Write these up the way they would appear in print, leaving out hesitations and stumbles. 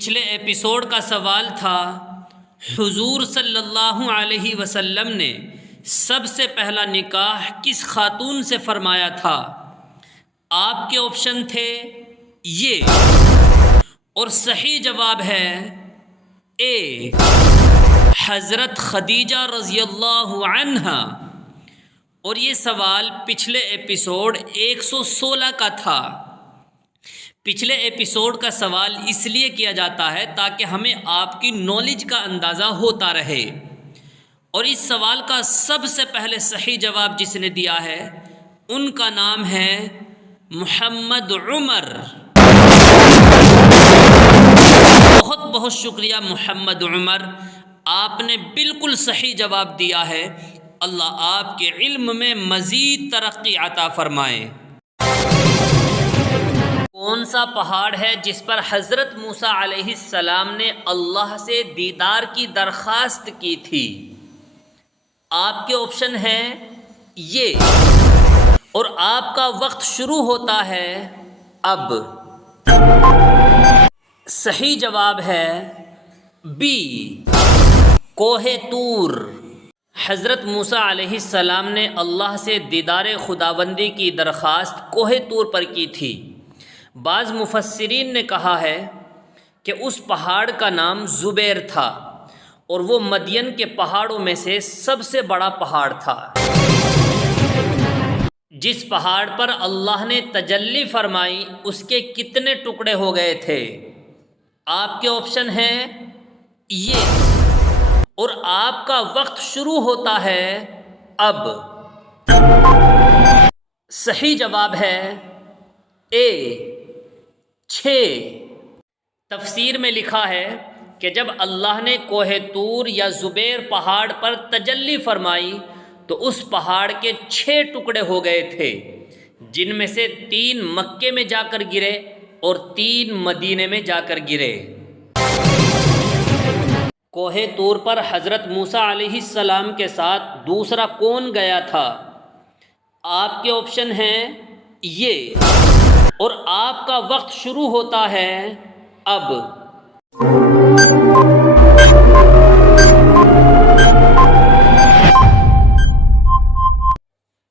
پچھلے ایپیسوڈ کا سوال تھا، حضور صلی اللہ علیہ وسلم نے سب سے پہلا نکاح کس خاتون سے فرمایا تھا؟ آپ کے آپشن تھے یہ، اور صحیح جواب ہے اے، حضرت خدیجہ رضی اللہ عنہا۔ اور یہ سوال پچھلے ایپیسوڈ 116 کا تھا۔ پچھلے ایپیسوڈ کا سوال اس لیے کیا جاتا ہے تاکہ ہمیں آپ کی نالج کا اندازہ ہوتا رہے، اور اس سوال کا سب سے پہلے صحیح جواب جس نے دیا ہے ان کا نام ہے محمد عمر۔ بہت بہت شکریہ محمد عمر، آپ نے بالکل صحیح جواب دیا ہے۔ اللہ آپ کے علم میں مزید ترقی عطا فرمائے۔ کون سا پہاڑ ہے جس پر حضرت موسیٰ علیہ السلام نے اللہ سے دیدار کی درخواست کی تھی؟ آپ کے آپشن ہیں یہ، اور آپ کا وقت شروع ہوتا ہے اب۔ صحیح جواب ہے بی، کوہ طور۔ حضرت موسیٰ علیہ السلام نے اللہ سے دیدار خداوندی کی درخواست کوہ طور پر کی تھی۔ بعض مفسرین نے کہا ہے کہ اس پہاڑ کا نام زبیر تھا، اور وہ مدین کے پہاڑوں میں سے سب سے بڑا پہاڑ تھا۔ جس پہاڑ پر اللہ نے تجلی فرمائی اس کے کتنے ٹکڑے ہو گئے تھے؟ آپ کے آپشن ہیں یہ، اور آپ کا وقت شروع ہوتا ہے اب۔ صحیح جواب ہے اے، 6۔ تفسیر میں لکھا ہے کہ جب اللہ نے کوہ طور یا زبیر پہاڑ پر تجلی فرمائی تو اس پہاڑ کے 6 ٹکڑے ہو گئے تھے، جن میں سے 3 مکے میں جا کر گرے اور 3 مدینے میں جا کر گرے۔ کوہ طور پر حضرت موسیٰ علیہ السلام کے ساتھ دوسرا کون گیا تھا؟ آپ کے آپشن ہیں یہ، اور آپ کا وقت شروع ہوتا ہے اب۔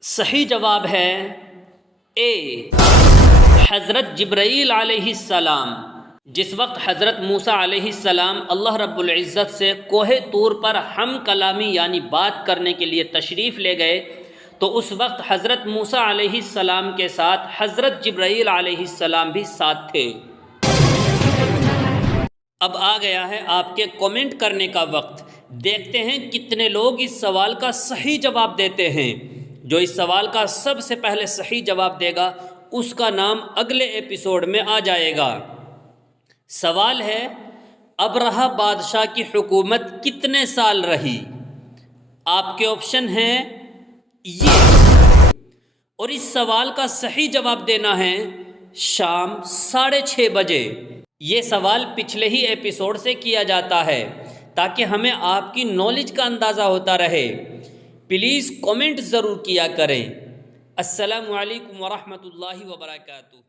صحیح جواب ہے اے، حضرت جبرائیل علیہ السلام۔ جس وقت حضرت موسیٰ علیہ السلام اللہ رب العزت سے کوہ طور پر ہم کلامی یعنی بات کرنے کے لیے تشریف لے گئے تو اس وقت حضرت موسیٰ علیہ السلام کے ساتھ حضرت جبرائیل علیہ السلام بھی ساتھ تھے۔ اب آ گیا ہے آپ کے کومنٹ کرنے کا وقت۔ دیکھتے ہیں کتنے لوگ اس سوال کا صحیح جواب دیتے ہیں۔ جو اس سوال کا سب سے پہلے صحیح جواب دے گا اس کا نام اگلے ایپیسوڈ میں آ جائے گا۔ سوال ہے، ابرہہ بادشاہ کی حکومت کتنے سال رہی؟ آپ کے آپشن ہیں یہ، اور اس سوال کا صحیح جواب دینا ہے شام 6:30 بجے۔ یہ سوال پچھلے ہی ایپیسوڈ سے کیا جاتا ہے تاکہ ہمیں آپ کی نالج کا اندازہ ہوتا رہے۔ پلیز کومنٹ ضرور کیا کریں۔ السلام علیکم ورحمۃ اللہ وبرکاتہ۔